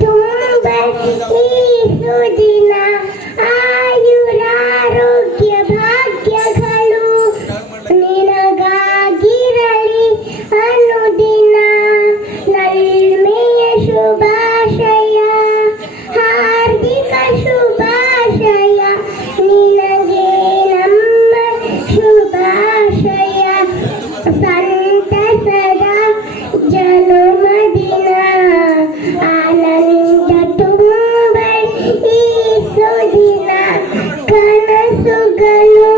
ತುಂಬ ಈ ಸುದಿನ ಆಯುರಾರೋಗ್ಯ ಭಾಗ್ಯಗಳು ನಿನಗಾಗಿರಲಿ ಅನುದಿನ ನಲ್ಮೆಯ ಶುಭಾಶಯ ಹಾರ್ದಿಕ ಶುಭಾಶಯ ನಿನಗೆ ನಮ್ಮ ಶುಭಾಶಯ ಸಂತಸದ ಜನ್ಮದಿನ ಆನಂದ ತುಂಬ ಈ ಸುದಿನ ಕನಸುಗಳು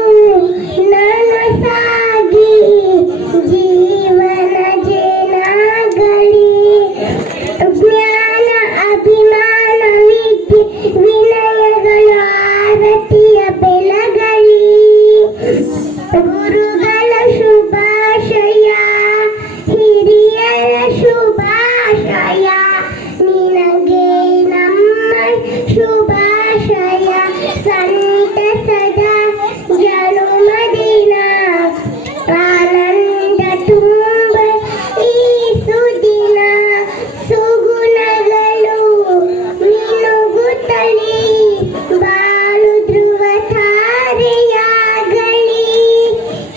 ನನಸಾಗಿ ಜೀವನ ಜೇನಾಗಲಿ ಜ್ಞಾನ ಅಭಿಮಾನ ವಿದ್ಯೆ ವಿನಯಗಳ ಆರತಿಯ ಬೆಳಗಲಿ ಗುರುಗಳ ಶುಭಾಶಯ ಹಿರಿಯರ ಶುಭಾಶಯ ನಿನಗೆ ನಮ್ಮ ಶುಭಾಶಯ ಸಂತಸದ ಜನ್ಮದಿನ ಆನಂದ ತುಂಬ ಈ ಸುದಿನ ಸುಗುಣಗಳು ಮಿನುಗುತ್ತಲಿ ಬಾಳು ಧ್ರುವ ತಾರೆಯಾಗಲಿ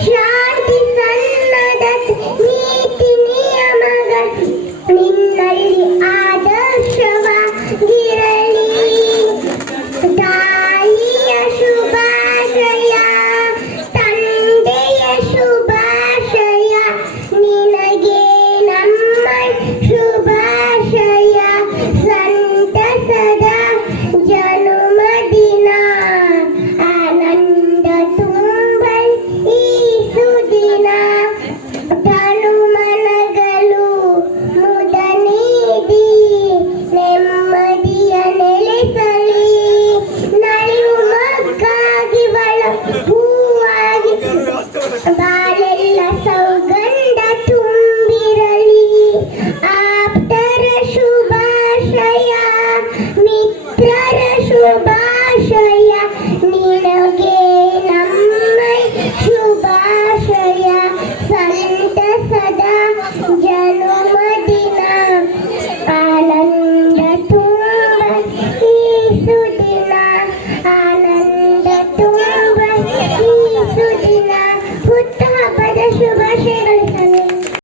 ಶಾಂತಿ ಸನ್ನದ ನೀತಿ ನಿಯಮಗಳು ನಿನ್ನಲ್ಲಿ